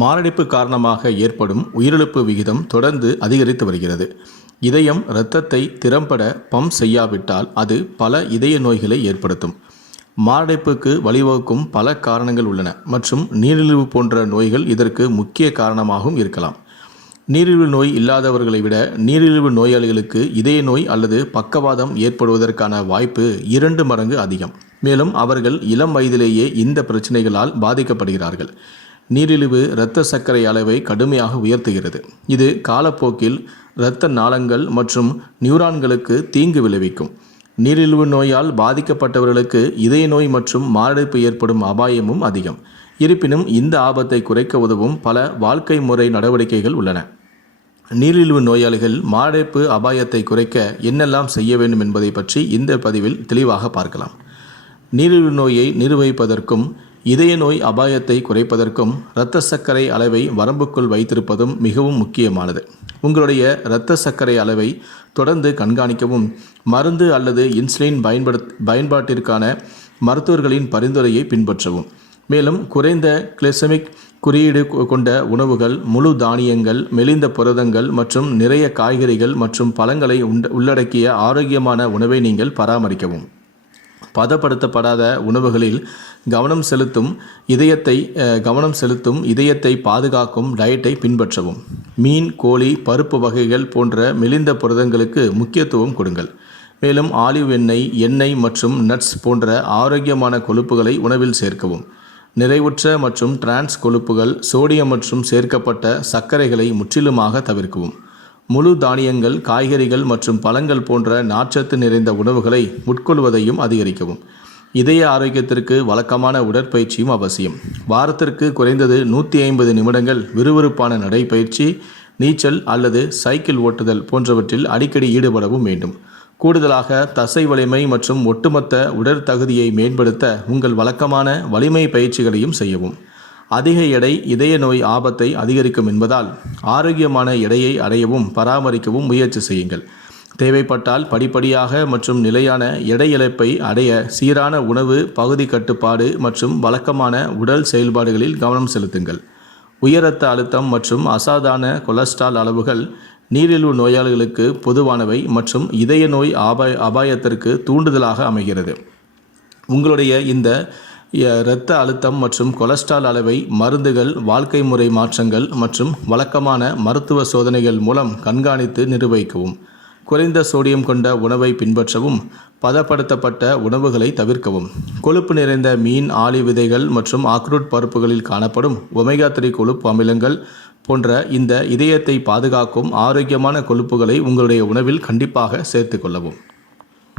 மாரடைப்பு காரணமாக ஏற்படும் உயிரிழப்பு விகிதம் தொடர்ந்து அதிகரித்து வருகிறது. இதயம் இரத்தத்தை திறம்பட பம்ப் செய்யாவிட்டால் அது பல இதய நோய்களை ஏற்படுத்தும். மாரடைப்புக்கு வழிவகுக்கும் பல காரணங்கள் உள்ளன மற்றும் நீரிழிவு போன்ற நோய்கள் இதற்கு முக்கிய காரணமாகவும் இருக்கலாம். நீரிழிவு நோய் இல்லாதவர்களை விட நீரிழிவு நோயாளிகளுக்கு இதய நோய் அல்லது பக்கவாதம் ஏற்படுவதற்கான வாய்ப்பு 2 மடங்கு அதிகம். மேலும் அவர்கள் இளம் வயதிலேயே இந்த பிரச்சனைகளால் பாதிக்கப்படுகிறார்கள். நீரிழிவு இரத்த சர்க்கரை அளவை கடுமையாக உயர்த்துகிறது. இது காலப்போக்கில் இரத்த நாளங்கள் மற்றும் நியூரான்களுக்கு தீங்கு விளைவிக்கும். நீரிழிவு நோயால் பாதிக்கப்பட்டவர்களுக்கு இதய நோய் மற்றும் மாரடைப்பு ஏற்படும் அபாயமும் அதிகம். இருப்பினும் இந்த ஆபத்தை குறைக்க உதவும் பல வாழ்க்கை முறை நடவடிக்கைகள் உள்ளன. நீரிழிவு நோயாளிகள் மாரடைப்பு அபாயத்தை குறைக்க என்னெல்லாம் செய்ய வேண்டும் என்பதை பற்றி இந்த பதிவில் தெளிவாக பார்க்கலாம். நீரிழிவு நோயை நிர்வகிப்பதற்கும் இதய நோய் அபாயத்தை குறைப்பதற்கும் இரத்த சர்க்கரை அளவை வரம்புக்குள் வைத்திருப்பதும் மிகவும் முக்கியமானது. உங்களுடைய இரத்த சர்க்கரை அளவை தொடர்ந்து கண்காணிக்கவும் மருந்து அல்லது இன்சுலின் பயன்பாட்டிற்கான மருத்துவர்களின் பரிந்துரையை பின்பற்றவும். மேலும் குறைந்த கிளைசெமிக் குறியீடு கொண்ட உணவுகள், முழு தானியங்கள், மெலிந்த புரதங்கள் மற்றும் நிறைய காய்கறிகள் மற்றும் பழங்களை உள்ளடக்கிய ஆரோக்கியமான உணவை நீங்கள் பராமரிக்கவும். பதப்படுத்தப்படாத உணவுகளில் கவனம் செலுத்தும் இதயத்தை பாதுகாக்கும் டயட்டை பின்பற்றவும். மீன், கோழி, பருப்பு வகைகள் போன்ற மெலிந்த புரதங்களுக்கு முக்கியத்துவம் கொடுங்கள். மேலும் ஆலிவ் எண்ணெய் மற்றும் நட்ஸ் போன்ற ஆரோக்கியமான கொழுப்புகளை உணவில் சேர்க்கவும். நிறைவுற்ற மற்றும் டிரான்ஸ் கொழுப்புகள், சோடியம் மற்றும் சேர்க்கப்பட்ட சர்க்கரைகளை முற்றிலுமாக தவிர்க்கவும். முழு தானியங்கள், காய்கறிகள் மற்றும் பழங்கள் போன்ற நார்ச்சத்து நிறைந்த உணவுகளை உட்கொள்வதையும் அதிகரிக்கவும். இதய ஆரோக்கியத்திற்கு வழக்கமான உடற்பயிற்சியும் அவசியம். வாரத்திற்கு குறைந்தது 150 நிமிடங்கள் விறுவிறுப்பான நடைப்பயிற்சி, நீச்சல் அல்லது சைக்கிள் ஓட்டுதல் போன்றவற்றில் அடிக்கடி ஈடுபடவும் வேண்டும். கூடுதலாக தசை வலிமை மற்றும் ஒட்டுமொத்த உடற்தகுதியை மேம்படுத்த உங்கள் வழக்கமான வலிமை பயிற்சிகளையும் செய்யவும். அதிக எடை இதய நோய் ஆபத்தை அதிகரிக்கும் என்பதால் ஆரோக்கியமான எடையை அடையவும் பராமரிக்கவும் முயற்சி செய்யுங்கள். தேவைப்பட்டால் படிப்படியாக மற்றும் நிலையான எடை இழப்பை அடைய சீரான உணவு, பகுதி கட்டுப்பாடு மற்றும் வழக்கமான உடல் செயல்பாடுகளில் கவனம் செலுத்துங்கள். உயர் இரத்த அழுத்தம் மற்றும் அசாதாரண கொலஸ்ட்ரால் அளவுகள் நீரிழிவு நோயாளிகளுக்கு பொதுவானவை மற்றும் இதய நோய் அபாயத்திற்கு தூண்டுதலாக அமைகிறது. உங்களுடைய இந்த இரத்த அழுத்தம் மற்றும் கொலஸ்ட்ரால் அளவை மருந்துகள், வாழ்க்கை முறை மாற்றங்கள் மற்றும் வழக்கமான மருத்துவ சோதனைகள் மூலம் கண்காணித்து நிர்வகிக்கவும். குறைந்த சோடியம் கொண்ட உணவை பின்பற்றவும். பதப்படுத்தப்பட்ட உணவுகளை தவிர்க்கவும். கொழுப்பு நிறைந்த மீன், ஆலிவ் விதைகள் மற்றும் அக்ரூட் பருப்புகளில் காணப்படும் ஒமேகா 3 கொழுப்பு அமிலங்கள் போன்ற இந்த இதயத்தை பாதுகாக்கும் ஆரோக்கியமான கொழுப்புகளை உங்களுடைய உணவில் கண்டிப்பாக சேர்த்து கொள்ளவும்.